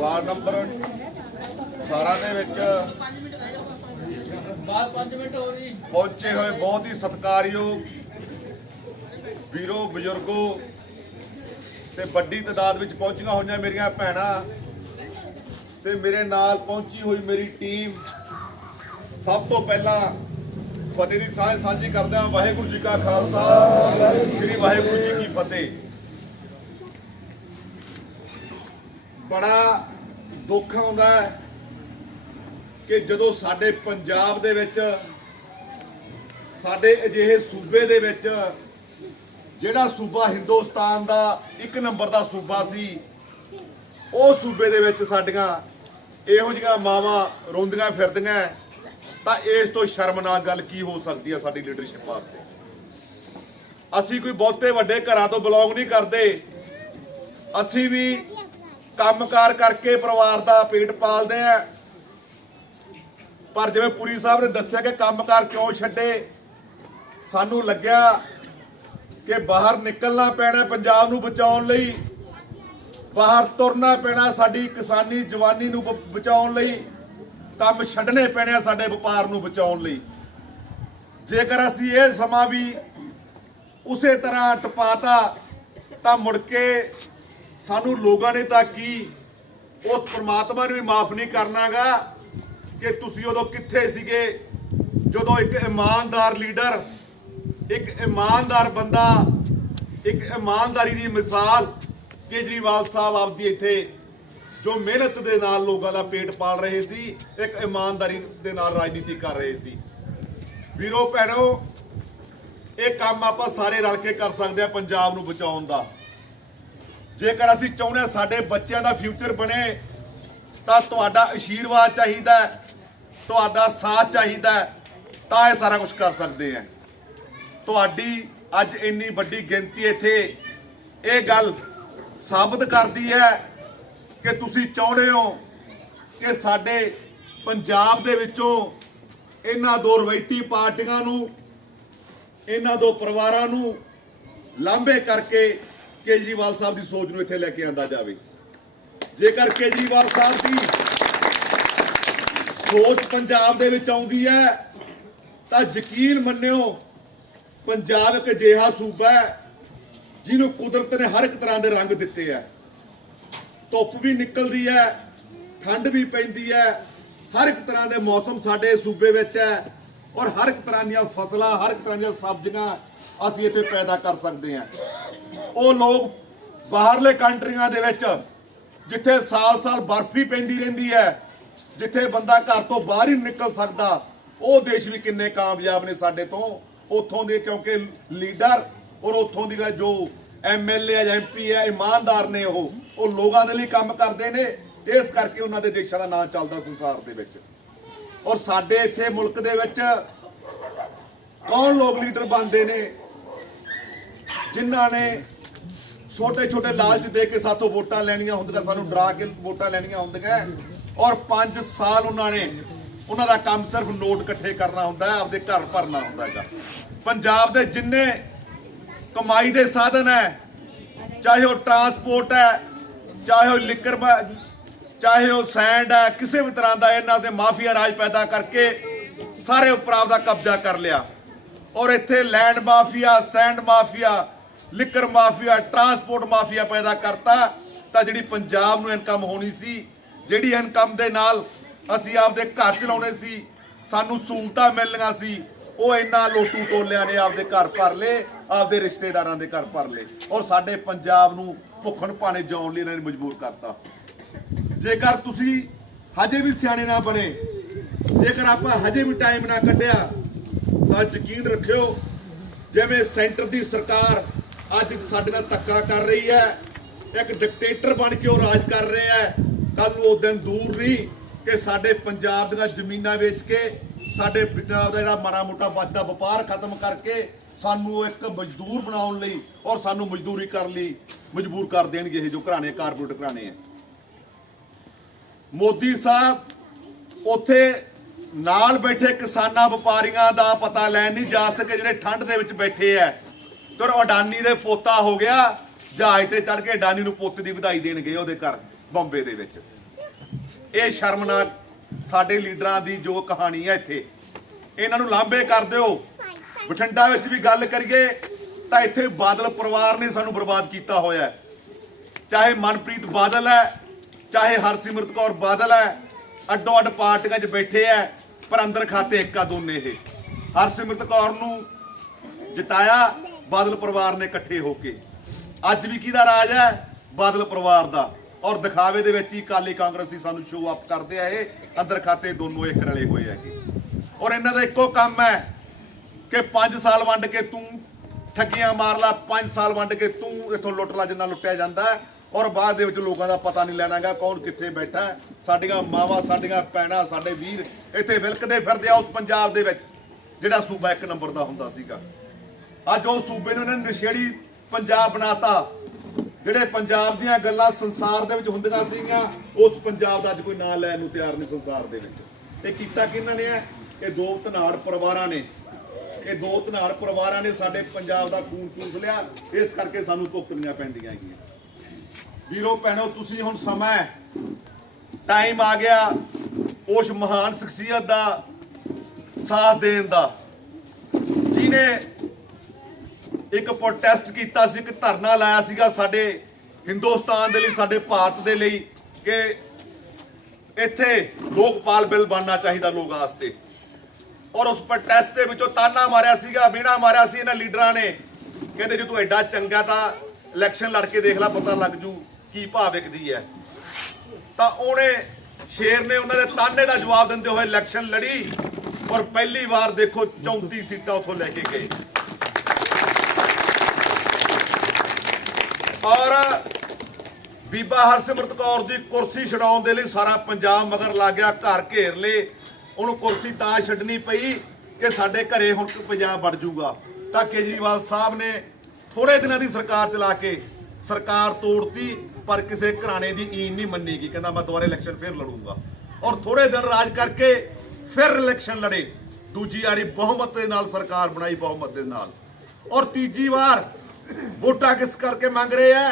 Ward number 18 ਦੇ ਵਿੱਚ पहुंचे हुए बहुत ही सत्कारयोग वीरों बजुर्गों ते बड़ी तादाद में पहुंचिया हुई मेरिया भैणां ते मेरे नाल पहुंची हुई मेरी टीम। सब तो पहला फतेह की सांझ साझी करदे हां। वाहिगुरू जी का खालसा श्री वाहिगुरू जी की फतेह। बड़ा दुख आउंदा है कि जदों साडे पंजाब दे विच साडे अजिहे सूबे दे विच जिहड़ा सूबा हिंदुस्तान दा एक नंबर दा सूबा सी उस सूबे दे विच साडियां इहो जिहियां मावां रोंदियां फिरदियां तां इस तो शर्मनाक गल की हो सकती है साडी लीडरशिप वास्ते। असीं कोई बहुते वड्डे घरां तो बिलोंग नहीं करदे। असीं भी कामकार करके परिवार का पेट पालते हैं। पर जिवें पुरी साहब ने दस्सिया कि कामकार क्यों छड्डे, सानू लग्या कि बाहर निकलना पैना पंजाब नूं बचाउण लई, बाहर तुरना पैना साडी किसानी जवानी नूं बचाउण लई, काम छड्डने पैणे साडे वपार नूं बचाउण लई। जेकर असीं इह समां भी उसे तरह टपाता तां मुड़ के सानू लोगों ने तां की उस परमात्मा ने भी माफ नहीं करना गा कि तुसीं उदों कित्थे सीगे जदों एक ईमानदार लीडर, एक ईमानदार बंदा, एक ईमानदारी की मिसाल केजरीवाल साहब आपदी इत्थे जो मेहनत दे नाल लोगों का पेट पाल रहे सी, एक ईमानदारी दे नाल राजनीति कर रहे सी। वीरों भैणों, ये काम आपां सारे रल के कर सकते हैं पंजाब नूं बचाउण दा। जेकर असीं चाहुंदे साडे बच्चों का फ्यूचर बने तां तुहाडा आशीर्वाद चाहिदा, तुहाडा साथ चाहिदा, तां ये सारा कुछ कर सकते हैं। तुहाडी अज इन्नी वड्डी गिनती इत्थे ये गल साबित करदी है कि तुसीं चाहुंदे हो कि साडे पंजाब दे विचों इन्हां दो रवायती पार्टियां नूं, इन्हां दो परिवारां नूं लांभे करके केजरीवाल साहब की सोच नूं इत्थे लैके आंदा जावे। जेकर केजरीवाल साहब की सोच पंजाब दे विच आउंदी है तां यकीन मन्निओ पंजाब एक अजिहा सूबा है जिन्हों कुदरत ने हर एक तरह के रंग दिते है। धुप भी निकलती है, ठंड भी पैंदी है, हर एक तरह के मौसम साडे सूबे विच है और हर एक तरह दी फसलां, हर एक तरह दी सब्जियां असीं इत्थे पैदा कर सकते हैं। वो लोग बाहरले कंट्रियां दे विच जिथे साल साल बर्फ ही पैंदी रहिंदी है, जिथे बंदा घर तो बाहर ही नहीं निकल सकता, वो देश भी किन्ने कामयाब ने साडे तो उत्थों दे, क्योंकि लीडर और उत्थों दी जो MLA या MP है ईमानदार ने, वो लोगों के लिए काम करते हैं। इस करके उन्होंने देशों का नाम चलता संसार दे विच। और साडे इत्थे मुल्क दे विच कौन लोग लीडर बनते ने जिन्हां ने छोटे छोटे लालच दे के साथों वोटां लैणियां हुंदियां, सानू डरा के वोटां लैणियां हुंदियां और 5 साल उन्होंने उन्हां दा काम सिर्फ नोट इकट्ठे करना हुंदा है, आपदे घर भरना हुंदा है। पंजाब दे जिन्ने कमाई दे साधन है, चाहे वो ट्रांसपोर्ट है, चाहे वो लिकर, चाहे वो सैंड है, किसी भी तरह का इन्हां दे माफिया राज पैदा करके सारे उपर आपदा कब्जा कर लिया। और इत्थे land mafia, sand mafia, liquor mafia, transport mafia पैदा करता। तां जिहड़ी पंजाब नूं इनकम होनी सी, जिहड़ी इनकम दे नाल असीं आपदे घर चलाउणे सी, सानूं सहूलतां मिलणीਆਂ सी, वो इन्हां लोटू टोलियां ने आपदे घर भर ले, आपदे रिश्तेदारां दे घर भर ले और साडे पंजाब नूं भुखण भाणे जिउण लई इन्हां ने मजबूर करता। जेकर तुसीं हजे भी सियाणे ना बने, जेकर आपां हजे भी टाइम ना कढिया तां यकीन रखियो जिवें सेंटर की सरकार अज साडे नाल धक्का कर रही है, एक डिकटेटर बन के वो राज कर रहे हैं, कल वो दिन दूर नहीं कि साडे पंजाब दीआं जमीनां वेच के साडे पंजाब दा जिहड़ा माड़ा मोटा बचदा वपार खत्म करके सानू एक मजदूर बनाउण लई और सानू मजदूरी कर लई मजबूर कर देणगे जो घराणे कारपोरेट घराणे है। मोदी साहब उत्थे नाल बैठे किसानां व्यापारियां दा पता लैण नहीं जा सके जिहड़े ठंड दे विच बैठे है। ਤੇ ਅਡਾਨੀ ਦੇ ਪੋਤਾ ਹੋ ਗਿਆ, ਜਹਾਜ਼ ਤੇ ਚੜ ਕੇ ਅਡਾਨੀ ਨੂੰ ਪੁੱਤ ਦੀ ਵਧਾਈ ਦੇਣ ਗਏ ਉਹਦੇ ਘਰ ਬੰਬੇ ਦੇ ਵਿੱਚ। ਇਹ ਸ਼ਰਮਨਾਕ ਸਾਡੇ ਲੀਡਰਾਂ ਦੀ ਜੋ ਕਹਾਣੀ ਹੈ ਇੱਥੇ, ਇਹਨਾਂ ਨੂੰ ਲਾਂਭੇ ਕਰ ਦਿਓ। ਬਠਿੰਡਾ ਵਿੱਚ ਵੀ ਗੱਲ ਕਰੀਏ ਤਾਂ ਇੱਥੇ ਬਾਦਲ ਪਰਿਵਾਰ ਨੇ ਸਾਨੂੰ ਬਰਬਾਦ ਕੀਤਾ ਹੋਇਆ। ਚਾਹੇ ਮਨਪ੍ਰੀਤ ਬਾਦਲ ਹੈ, ਚਾਹੇ ਹਰਸਿਮਰਤ ਕੌਰ ਬਾਦਲ ਹੈ, ਅੱਡੋ ਅੱਡ ਪਾਰਟੀਆਂ 'ਚ ਬੈਠੇ ਹੈ, ਪਰ ਅੰਦਰ ਖਾਤੇ ਇੱਕ ਆ ਦੋਨੇ। ਇਹ ਹਰਸਿਮਰਤ ਕੌਰ ਨੂੰ ਜਿਤਾਇਆ ਬਾਦਲ ਪਰਿਵਾਰ ਨੇ ਇਕੱਠੇ ਹੋ ਕੇ। ਅੱਜ ਵੀ ਕਿਹਦਾ ਰਾਜ ਹੈ? ਬਾਦਲ ਪਰਿਵਾਰ ਦਾ। ਔਰ ਦਿਖਾਵੇ ਦੇ ਵਿੱਚ ਹੀ ਅਕਾਲੀ ਕਾਂਗਰਸੀ ਸਾਨੂੰ ਸ਼ੋਅ ਅਪ ਕਰਦੇ ਆ। ਇਹ ਅੰਦਰ ਖਾਤੇ ਦੋਨੋਂ ਇੱਕ ਰਲੇ ਹੋਏ ਹੈਗੇ। ਔਰ ਇਹਨਾਂ ਦਾ ਇੱਕੋ ਕੰਮ ਹੈ ਕਿ 5 ਸਾਲ ਵੰਡ ਕੇ ਤੂੰ ਠੱਗੀਆਂ ਮਾਰ ਲਾ, 5 ਸਾਲ ਵੰਡ ਕੇ ਤੂੰ ਇੱਥੋਂ ਲੁੱਟ ਲਾ ਜਿੰਨਾ ਲੁੱਟਿਆ ਜਾਂਦਾ। ਔਰ ਬਾਅਦ ਦੇ ਵਿੱਚ ਲੋਕਾਂ ਦਾ ਪਤਾ ਨਹੀਂ ਲੈਣਾਗਾ ਕੌਣ ਕਿੱਥੇ ਬੈਠਾ। ਸਾਡੀਆਂ ਮਾਵਾਂ, ਸਾਡੀਆਂ ਭੈਣਾਂ, ਸਾਡੇ ਵੀਰ ਇੱਥੇ ਵਿਲਕਦੇ ਫਿਰਦੇ ਆ ਉਸ ਪੰਜਾਬ ਦੇ ਵਿੱਚ ਜਿਹੜਾ ਸੂਬਾ 1 ਨੰਬਰ ਦਾ ਹੁੰਦਾ ਸੀਗਾ। ਅੱਜ ਉਹ ਸੂਬੇ ਨੂੰ ਇਹਨਾਂ ਨੇ ਨਸ਼ੇੜੀ ਪੰਜਾਬ ਬਣਾਤਾ। ਜਿਹੜੇ ਪੰਜਾਬ ਦੀਆਂ ਗੱਲਾਂ ਸੰਸਾਰ ਦੇ ਵਿੱਚ ਹੁੰਦੀਆਂ ਸੀਗੀਆਂ, ਉਸ ਪੰਜਾਬ ਦਾ ਅੱਜ ਕੋਈ ਨਾਂ ਲੈਣ ਨੂੰ ਤਿਆਰ ਨਹੀਂ ਸੰਸਾਰ ਦੇ ਵਿੱਚ। ਇਹ ਕੀਤਾ ਕਿਹਨਾਂ ਨੇ? ਇਹ ਦੋ ਧਨਾੜ ਪਰਿਵਾਰਾਂ ਨੇ। ਇਹ ਦੋ ਧਨਾੜ ਪਰਿਵਾਰਾਂ ਨੇ ਸਾਡੇ ਪੰਜਾਬ ਦਾ ਖੂਨ ਚੂਸ ਲਿਆ। ਇਸ ਕਰਕੇ ਸਾਨੂੰ ਭੁਗਤਣੀਆਂ ਪੈਂਦੀਆਂ ਹੈਗੀਆਂ। ਵੀਰੋ ਭੈਣੋ, ਤੁਸੀਂ ਹੁਣ ਸਮਾਂ ਟਾਈਮ ਆ ਗਿਆ ਉਸ ਮਹਾਨ ਸ਼ਖਸੀਅਤ ਦਾ ਸਾਥ ਦੇਣ ਦਾ, ਜਿਹਨੇ ਇੱਕ ਪ੍ਰੋਟੈਸਟ ਕੀਤਾ ਸੀ, ਇੱਕ ਧਰਨਾ ਲਾਇਆ ਸੀਗਾ ਸਾਡੇ ਹਿੰਦੁਸਤਾਨ ਦੇ ਲਈ, ਸਾਡੇ ਭਾਰਤ ਦੇ ਲਈ, ਕਿ ਇੱਥੇ ਲੋਕਪਾਲ ਬਿੱਲ ਬਣਨਾ ਚਾਹੀਦਾ ਲੋਕਾਂ ਵਾਸਤੇ। ਔਰ ਉਸ ਪ੍ਰੋਟੈਸਟ ਦੇ ਵਿੱਚੋਂ ਤਾਨਾ ਮਾਰਿਆ ਸੀਗਾ, ਮਿਹਣਾ ਮਾਰਿਆ ਸੀ ਇਹਨਾਂ ਲੀਡਰਾਂ ਨੇ। ਕਹਿੰਦੇ ਜੇ ਤੂੰ ਐਡਾ ਚੰਗਾ ਤਾਂ ਇਲੈਕਸ਼ਨ ਲੜ ਕੇ ਦੇਖ ਲੈ, ਪਤਾ ਲੱਗ ਜੂ ਕੀ ਭਾਅ ਵਿਕਦੀ ਹੈ। ਤਾਂ ਉਹਨੇ ਸ਼ੇਰ ਨੇ ਉਹਨਾਂ ਦੇ ਤਾਨੇ ਦਾ ਜਵਾਬ ਦਿੰਦੇ ਹੋਏ ਇਲੈਕਸ਼ਨ ਲੜੀ ਔਰ ਪਹਿਲੀ ਵਾਰ ਦੇਖੋ 34 ਸੀਟਾਂ ਉੱਥੋਂ ਲੈ ਕੇ ਗਏ। ਔਰ ਬੀਬਾ ਹਰਸਿਮਰਤ ਕੌਰ ਦੀ ਕੁਰਸੀ ਛਡਾਉਣ ਦੇ ਲਈ ਸਾਰਾ ਪੰਜਾਬ ਮਗਰ ਲੱਗ ਗਿਆ, ਘਰ ਘੇਰ ਲਏ। ਉਹਨੂੰ ਕੁਰਸੀ ਤਾਂ ਛੱਡਣੀ ਪਈ ਕਿ ਸਾਡੇ ਘਰੇ ਹੁਣ ਪੰਜਾਬ ਵੜ ਜੂਗਾ। ਤਾਂ ਕੇਜਰੀਵਾਲ ਸਾਹਿਬ ਨੇ ਥੋੜੇ ਦਿਨਾਂ ਦੀ ਸਰਕਾਰ ਚਲਾ ਕੇ ਸਰਕਾਰ ਤੋੜਤੀ, ਪਰ ਕਿਸੇ ਘਰਾਣੇ ਦੀ ਈਨ ਨਹੀਂ ਮੰਨੀ ਗਈ। ਕਹਿੰਦਾ ਮੈਂ ਦੁਬਾਰਾ ਇਲੈਕਸ਼ਨ ਫਿਰ ਲੜੂੰਗਾ। ਔਰ ਥੋੜੇ ਦਿਨ ਰਾਜ ਕਰਕੇ ਫਿਰ ਇਲੈਕਸ਼ਨ ਲੜੇ, ਦੂਜੀ ਵਾਰੀ ਬਹੁਮਤ ਦੇ ਨਾਲ ਸਰਕਾਰ ਬਣਾਈ, ਬਹੁਮਤ ਦੇ ਨਾਲ। ਔਰ ਤੀਜੀ ਵਾਰ ਵੋਟਾਂ ਕਿਸ ਕਰਕੇ ਮੰਗ ਰਹੇ ਆ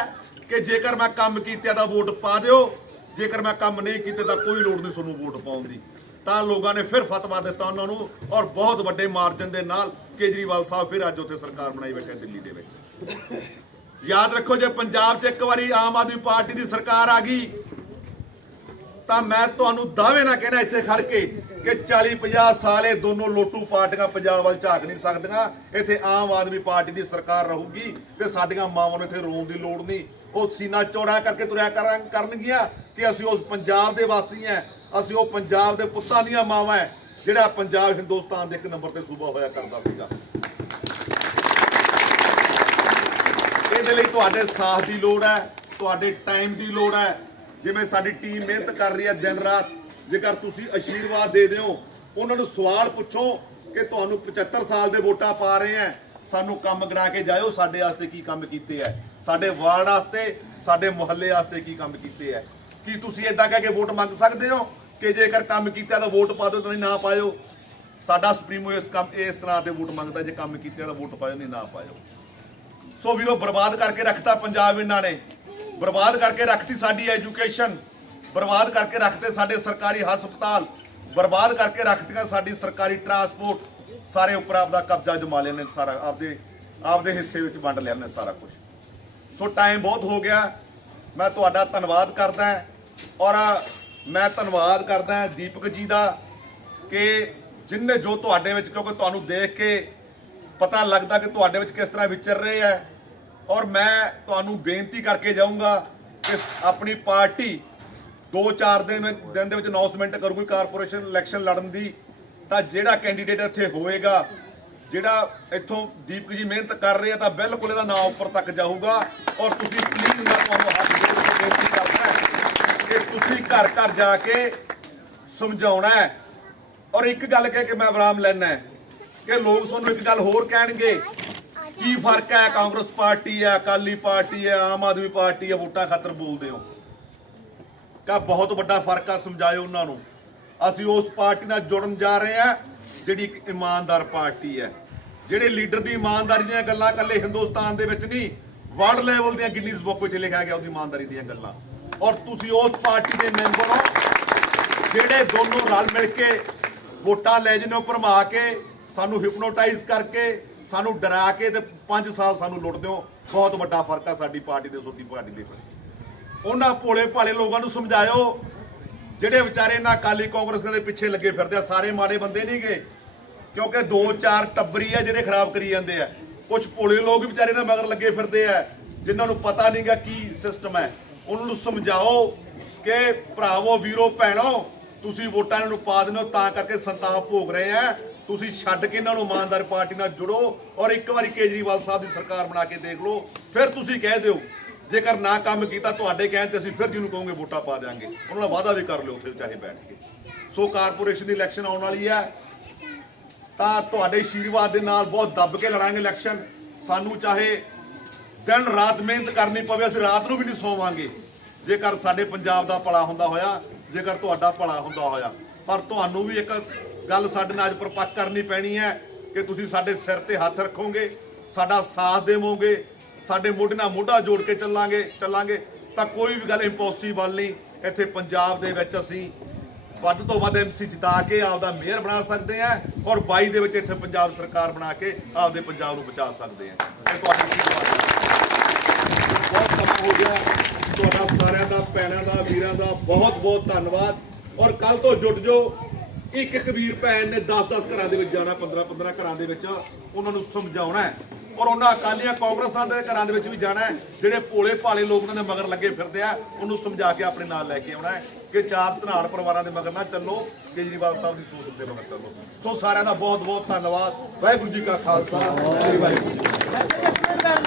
ਕਿ ਜੇਕਰ ਮੈਂ ਕੰਮ ਕੀਤੇ ਤਾਂ ਵੋਟ ਪਾ ਦਿਓ, ਜੇਕਰ ਮੈਂ ਕੰਮ ਨਹੀਂ ਕੀਤੇ ਤਾਂ ਕੋਈ ਲੋੜ ਨਹੀਂ ਤੁਹਾਨੂੰ ਵੋਟ ਪਾਉਣ ਦੀ। ਤਾਂ ਲੋਕਾਂ ਨੇ ਫਿਰ ਫਤਵਾ ਦਿੱਤਾ ਉਹਨਾਂ ਨੂੰ ਔਰ ਬਹੁਤ ਵੱਡੇ ਮਾਰਜਨ ਦੇ ਨਾਲ ਕੇਜਰੀਵਾਲ ਸਾਹਿਬ ਫਿਰ ਅੱਜ ਉੱਥੇ ਸਰਕਾਰ ਬਣਾਈ ਬੈਠੇ ਦਿੱਲੀ ਦੇ ਵਿੱਚ। ਯਾਦ ਰੱਖੋ, ਜੇ ਪੰਜਾਬ 'ਚ ਇੱਕ ਵਾਰੀ ਆਮ ਆਦਮੀ ਪਾਰਟੀ ਦੀ ਸਰਕਾਰ ਆ ਗਈ ਤਾਂ ਮੈਂ ਤੁਹਾਨੂੰ ਦਾਅਵੇ ਨਾਲ ਕਹਿਣਾ ਇੱਥੇ ਖੜ ਕੇ ਕਿ 40-50 ਸਾਲ ਇਹ ਦੋਨੋਂ ਲੋਟੂ ਪਾਰਟੀਆਂ ਪੰਜਾਬ ਵੱਲ ਝਾਕ ਨਹੀਂ ਸਕਦੀਆਂ। ਇੱਥੇ ਆਮ ਆਦਮੀ ਪਾਰਟੀ ਦੀ ਸਰਕਾਰ ਰਹੂਗੀ ਤੇ ਸਾਡੀਆਂ ਮਾਵਾਂ ਨੂੰ ਇੱਥੇ ਰੋਣ ਦੀ ਲੋੜ ਨਹੀਂ। ਉਹ ਸੀਨਾ ਚੌੜਾ ਕਰਕੇ ਤੁਰਿਆ ਕਰਨਗੀਆਂ ਕਿ ਅਸੀਂ ਉਸ ਪੰਜਾਬ ਦੇ ਵਾਸੀ ਹਾਂ, ਅਸੀਂ ਉਹ ਪੰਜਾਬ ਦੇ ਪੁੱਤਾਂ ਦੀਆਂ ਮਾਵਾਂ ਹੈ ਜਿਹੜਾ ਪੰਜਾਬ ਹਿੰਦੁਸਤਾਨ ਦੇ 1 ਨੰਬਰ ਤੇ ਸੂਬਾ ਹੋਇਆ ਕਰਦਾ ਸੀਗਾ। ਇਹਦੇ ਲਈ ਤੁਹਾਡੇ ਸਾਥ ਦੀ ਲੋੜ ਹੈ, ਤੁਹਾਡੇ ਟਾਈਮ ਦੀ ਲੋੜ ਹੈ। ਜਿਵੇਂ ਸਾਡੀ ਟੀਮ ਮਿਹਨਤ ਕਰ ਰਹੀ ਹੈ ਦਿਨ ਰਾਤ, ਜੇਕਰ ਤੁਸੀਂ ਆਸ਼ੀਰਵਾਦ ਦੇ ਦਿਓ, ਉਹਨਾਂ ਨੂੰ ਸਵਾਲ ਪੁੱਛੋ ਕਿ ਤੁਹਾਨੂੰ 75 ਸਾਲ ਦੇ ਵੋਟਾਂ ਪਾ ਰਹੇ ਆ, ਸਾਨੂੰ ਕੰਮ ਕਰਾ ਕੇ ਜਾਇਓ, ਸਾਡੇ ਵਾਸਤੇ ਕੀ ਕੰਮ ਕੀਤੇ ਹੈ, ਸਾਡੇ ਵਾਰਡ ਵਾਸਤੇ, ਸਾਡੇ ਮੁਹੱਲੇ ਵਾਸਤੇ ਕੀ ਕੰਮ ਕੀਤੇ ਹੈ। ਕੀ ਤੁਸੀਂ ਇਦਾਂ ਕਹਿ ਕੇ ਵੋਟ ਮੰਗ ਸਕਦੇ ਹੋ ਕਿ ਜੇਕਰ ਕੰਮ ਕੀਤਾ ਤਾਂ ਵੋਟ ਪਾ ਦਿਓ, ਤੁਸੀਂ ਨਾ ਪਾਇਓ? ਸਾਡਾ ਸੁਪਰੀਮੋ ਇਸ ਤਰ੍ਹਾਂ ਦੇ ਵੋਟ ਮੰਗਦਾ, ਜੇ ਕੰਮ ਕੀਤੇ ਤਾਂ ਵੋਟ ਪਾਇਓ, ਨਹੀਂ ਨਾ ਪਾਇਓ। ਸੋ ਵੀਰੋ, ਬਰਬਾਦ ਕਰਕੇ ਰੱਖਤਾ ਪੰਜਾਬ ਇਹਨਾਂ ਨੇ, ਬਰਬਾਦ ਕਰਕੇ ਰੱਖਤੀ ਸਾਡੀ ਐਜੂਕੇਸ਼ਨ, ਬਰਬਾਦ ਕਰਕੇ ਰੱਖਤੇ ਸਾਡੇ ਸਰਕਾਰੀ ਹਸਪਤਾਲ, ਬਰਬਾਦ ਕਰਕੇ ਰੱਖਤੀਆਂ ਸਾਡੀ ਸਰਕਾਰੀ ਟਰਾਂਸਪੋਰਟ। ਸਾਰੇ ਉੱਪਰ ਆਪਦਾ ਕਬਜ਼ਾ ਜਮਾ ਲਿਆ ਨੇ, ਸਾਰਾ ਆਪਦੇ ਹਿੱਸੇ ਵਿੱਚ ਵੰਡ ਲਿਆ ਨੇ ਸਾਰਾ ਕੁਝ। ਸੋ ਟਾਈਮ ਬਹੁਤ ਹੋ ਗਿਆ। ਮੈਂ ਤੁਹਾਡਾ ਧੰਨਵਾਦ ਕਰਦਾ ਔਰ ਮੈਂ ਧੰਨਵਾਦ ਕਰਦਾ ਦੀਪਕ ਜੀ ਦਾ ਕਿ ਜਿਨਨੇ ਜੋ ਤੁਹਾਡੇ ਵਿੱਚ, ਕਿਉਂਕਿ ਤੁਹਾਨੂੰ ਦੇਖ ਕੇ ਪਤਾ ਲੱਗਦਾ ਕਿ ਤੁਹਾਡੇ ਵਿੱਚ ਕਿਸ ਤਰ੍ਹਾਂ ਵਿਚਰ ਰਹੇ ਹੈ। ਔਰ ਮੈਂ ਤੁਹਾਨੂੰ ਬੇਨਤੀ ਕਰਕੇ ਜਾਊਂਗਾ ਕਿ ਆਪਣੀ ਪਾਰਟੀ 2-4 ਦਿਨ ਦੇ ਵਿੱਚ ਅਨਾਉਂਸਮੈਂਟ ਕਰੂਗੀ ਕਾਰਪੋਰੇਸ਼ਨ ਇਲੈਕਸ਼ਨ ਲੜਨ ਦੀ। ਤਾਂ ਜਿਹੜਾ ਕੈਂਡੀਡੇਟ ਇੱਥੇ ਹੋਏਗਾ, ਜਿਹੜਾ ਇੱਥੋਂ ਦੀਪਕ ਜੀ ਮਿਹਨਤ ਕਰ ਰਹੇ ਆ, ਤਾਂ ਬਿਲਕੁਲ ਇਹਦਾ ਨਾਮ ਉੱਪਰ ਤੱਕ ਜਾਊਗਾ। ਔਰ ਤੁਸੀਂ ਪਲੀਜ਼, ਮੈਂ ਤੁਹਾਨੂੰ ਹੱਥ ਜੋੜ ਕੇ ਬੇਨਤੀ ਕਰਦਾ ਕਿ ਤੁਸੀਂ ਘਰ ਘਰ ਜਾ ਕੇ ਸਮਝਾਉਣਾ ਹੈ। ਔਰ ਇੱਕ ਗੱਲ ਕਹਿ ਕੇ ਮੈਂ ਵਿਰਾਮ ਲੈਣਾ ਹੈ ਕਿ ਲੋਕ ਤੁਹਾਨੂੰ ਇੱਕ ਗੱਲ ਹੋਰ ਕਹਿਣਗੇ, ਕੀ ਫਰਕ ਹੈ, ਕਾਂਗਰਸ ਪਾਰਟੀ ਹੈ, ਅਕਾਲੀ ਪਾਰਟੀ ਹੈ, ਆਮ ਆਦਮੀ ਪਾਰਟੀ ਹੈ, ਵੋਟਾਂ ਖਾਤਰ ਬੋਲਦੇ ਹੋ। ਕਾ ਬਹੁਤ ਵੱਡਾ ਫਰਕ ਆ, ਸਮਝਾਇਓ ਉਹਨਾਂ ਨੂੰ। ਅਸੀਂ ਉਸ ਪਾਰਟੀ ਨਾਲ ਜੁੜਨ ਜਾ ਰਹੇ ਹਾਂ ਜਿਹੜੀ ਇੱਕ ਇਮਾਨਦਾਰ ਪਾਰਟੀ ਹੈ, ਜਿਹੜੇ ਲੀਡਰ ਦੀ ਇਮਾਨਦਾਰੀ ਦੀਆਂ ਗੱਲਾਂ ਇਕੱਲੇ ਹਿੰਦੁਸਤਾਨ ਦੇ ਵਿੱਚ ਨਹੀਂ, ਵਰਲਡ ਲੈਵਲ ਦੀਆਂ ਗਿਨੀਜ਼ ਬੁੱਕ ਵਿੱਚ ਲਿਖਿਆ ਗਿਆ ਉਹਦੀ ਇਮਾਨਦਾਰੀ ਦੀਆਂ ਗੱਲਾਂ। ਔਰ ਤੁਸੀਂ ਉਸ ਪਾਰਟੀ ਦੇ ਮੈਂਬਰ ਹੋ ਜਿਹੜੇ ਦੋਨੋਂ ਰਲ ਮਿਲ ਕੇ ਵੋਟਾਂ ਲੈ ਜਾਂਦੇ ਹੋ, ਭਰਮਾ ਕੇ ਸਾਨੂੰ ਹਿਪਨੋਟਾਈਜ਼ ਕਰਕੇ ਸਾਨੂੰ ਡਰਾ ਕੇ ਤੇ 5 ਸਾਲ ਸਾਨੂੰ ਲੁੱਟਦੇ ਹੋ। ਬਹੁਤ ਵੱਡਾ ਫਰਕ ਆ ਸਾਡੀ ਪਾਰਟੀ ਦੇ ਸੋਤੀ ਪਾਰਟੀ ਦੇ ਵਿੱਚ। ਉਹਨਾਂ ਭੋਲੇ ਭਾਲੇ ਲੋਕਾਂ ਨੂੰ ਸਮਝਾਇਓ ਜਿਹੜੇ ਵਿਚਾਰੇ ਨਾ ਅਕਾਲੀ ਕਾਂਗਰਸ ਦੇ ਪਿੱਛੇ ਲੱਗੇ ਫਿਰਦੇ ਆ। ਸਾਰੇ ਮਾੜੇ ਬੰਦੇ ਨਹੀਂ ਗਏ, ਕਿਉਂਕਿ 2-4 ਟੱਬਰੀ ਆ ਜਿਹੜੇ ਖਰਾਬ ਕਰੀ ਜਾਂਦੇ ਆ। ਕੁਝ ਭੋਲੇ ਲੋਕ ਵਿਚਾਰੇ ਨਾਲ ਮਗਰ ਲੱਗੇ ਫਿਰਦੇ ਆ ਜਿਨ੍ਹਾਂ ਨੂੰ ਪਤਾ ਨਹੀਂਗਾ ਕੀ ਸਿਸਟਮ ਹੈ। ਉਹਨਾਂ ਨੂੰ ਸਮਝਾਓ ਕਿ ਭਰਾਵੋ ਵੀਰੋ ਭੈਣੋ ਤੁਸੀਂ ਵੋਟਾਂ ਇਹਨਾਂ ਨੂੰ ਪਾ ਦਿੰਦੇ ਹੋ ਤਾਂ ਕਰਕੇ ਸੰਤਾਪ ਭੋਗ ਰਹੇ ਆ। ਤੁਸੀਂ ਛੱਡ ਕੇ ਇਹਨਾਂ ਨੂੰ ਇਮਾਨਦਾਰ ਪਾਰਟੀ ਨਾਲ ਜੁੜੋ ਔਰ ਇੱਕ ਵਾਰੀ ਕੇਜਰੀਵਾਲ ਸਾਹਿਬ ਦੀ ਸਰਕਾਰ ਬਣਾ ਕੇ ਦੇਖ ਲਓ। ਫਿਰ ਤੁਸੀਂ ਕਹਿ ਦਿਓ ਜੇਕਰ ਨਾ ਕੰਮ ਕੀਤਾ ਤੁਹਾਡੇ ਕਹਿਣ ਤੇ ਅਸੀਂ ਫਿਰ ਜਿਹਨੂੰ ਕਹੋਗੇ ਵੋਟਾਂ ਪਾ ਦੇਵਾਂਗੇ। ਉਹਨਾਂ ਨਾਲ ਵਾਅਦਾ ਵੀ ਕਰ ਲਿਓ ਉੱਥੇ ਚਾਹੇ ਬੈਠ ਕੇ। ਸੋ ਕਾਰਪੋਰੇਸ਼ਨ ਦੀ ਇਲੈਕਸ਼ਨ ਆਉਣ ਵਾਲੀ ਹੈ ਤਾਂ ਤੁਹਾਡੇ ਆਸ਼ੀਰਵਾਦ ਦੇ ਨਾਲ ਬਹੁਤ ਦੱਬ ਕੇ ਲੜਾਂਗੇ ਇਲੈਕਸ਼ਨ। ਸਾਨੂੰ ਚਾਹੇ ਦਿਨ ਰਾਤ ਮਿਹਨਤ ਕਰਨੀ ਪਵੇ, ਅਸੀਂ ਰਾਤ ਨੂੰ ਵੀ ਨਹੀਂ ਸੌਵਾਂਗੇ ਜੇਕਰ ਸਾਡੇ ਪੰਜਾਬ ਦਾ ਭਲਾ ਹੁੰਦਾ ਹੋਇਆ, ਜੇਕਰ ਤੁਹਾਡਾ ਭਲਾ ਹੁੰਦਾ ਹੋਇਆ। ਪਰ ਤੁਹਾਨੂੰ ਵੀ ਇੱਕ ਗੱਲ ਸਾਡੇ ਨਾਲ ਅੱਜ ਪਰਪੱਕ ਕਰਨੀ ਪੈਣੀ ਹੈ ਕਿ ਤੁਸੀਂ ਸਾਡੇ ਸਿਰ ਤੇ ਹੱਥ ਰੱਖੋਗੇ, ਸਾਡਾ ਸਾਥ ਦੇਵੋਗੇ, ਸਾਡੇ ਮੋਢੇ ਨਾਲ ਮੋਢਾ ਜੋੜ ਕੇ ਚੱਲਾਂਗੇ ਤਾਂ ਕੋਈ ਵੀ ਗੱਲ ਇੰਪੋਸੀਬਲ ਨਹੀਂ। ਇੱਥੇ ਪੰਜਾਬ ਦੇ ਵਿੱਚ ਅਸੀਂ ਵੱਧ ਤੋਂ ਵੱਧ ਐਮਸੀ ਜਿਤਾ ਕੇ ਆਪਦਾ ਮੇਅਰ ਬਣਾ ਸਕਦੇ ਹਾਂ ਔਰ 22 ਦੇ ਵਿੱਚ ਇੱਥੇ ਪੰਜਾਬ ਸਰਕਾਰ ਬਣਾ ਕੇ ਆਪਦੇ ਪੰਜਾਬ ਨੂੰ ਬਚਾ ਸਕਦੇ ਹਾਂ। ਇਹ ਤੁਹਾਡੀ ਬਹੁਤ ਸਮਾਂ ਹੋ ਗਿਆ। ਤੁਹਾਡਾ ਸਾਰਿਆਂ ਦਾ, ਭੈਣਾਂ ਦਾ, ਵੀਰਾਂ ਦਾ ਬਹੁਤ ਬਹੁਤ ਧੰਨਵਾਦ। ਔਰ ਕੱਲ ਤੋਂ ਜੁਟ ਜਾਓ। ਇੱਕ ਵੀਰ ਭੈਣ ਨੇ 10-10 ਘਰਾਂ ਦੇ ਵਿੱਚ ਜਾਣਾ, 15-15 ਘਰਾਂ ਦੇ ਵਿੱਚ ਉਹਨਾਂ ਨੂੰ ਸਮਝਾਉਣਾ ਹੈ ਔਰ ਉਹਨਾਂ ਅਕਾਲੀਆਂ ਕਾਂਗਰਸਾਂ ਦੇ ਘਰਾਂ ਦੇ ਵਿੱਚ ਵੀ ਜਾਣਾ ਹੈ ਜਿਹੜੇ ਭੋਲੇ ਭਾਲੇ ਲੋਕ ਉਹਨਾਂ ਦੇ ਮਗਰ ਲੱਗੇ ਫਿਰਦੇ ਆ। ਉਹਨੂੰ ਸਮਝਾ ਕੇ ਆਪਣੇ ਨਾਲ ਲੈ ਕੇ ਆਉਣਾ ਹੈ ਕਿ 4 ਧਨਾੜ ਪਰਿਵਾਰਾਂ ਦੇ ਮਗਰ ਨਾ ਚੱਲੋ, ਕੇਜਰੀਵਾਲ ਸਾਹਿਬ ਦੀ ਸੋਚ ਦੇ ਮਗਰ ਚੱਲੋ। ਸੋ ਸਾਰਿਆਂ ਦਾ ਬਹੁਤ ਬਹੁਤ ਧੰਨਵਾਦ। ਵਾਹਿਗੁਰੂ ਜੀ ਕਾ ਖਾਲਸਾ, ਵਾਹਿਗੁਰੂ ਜੀ ਕੀ ਫਤਿਹ।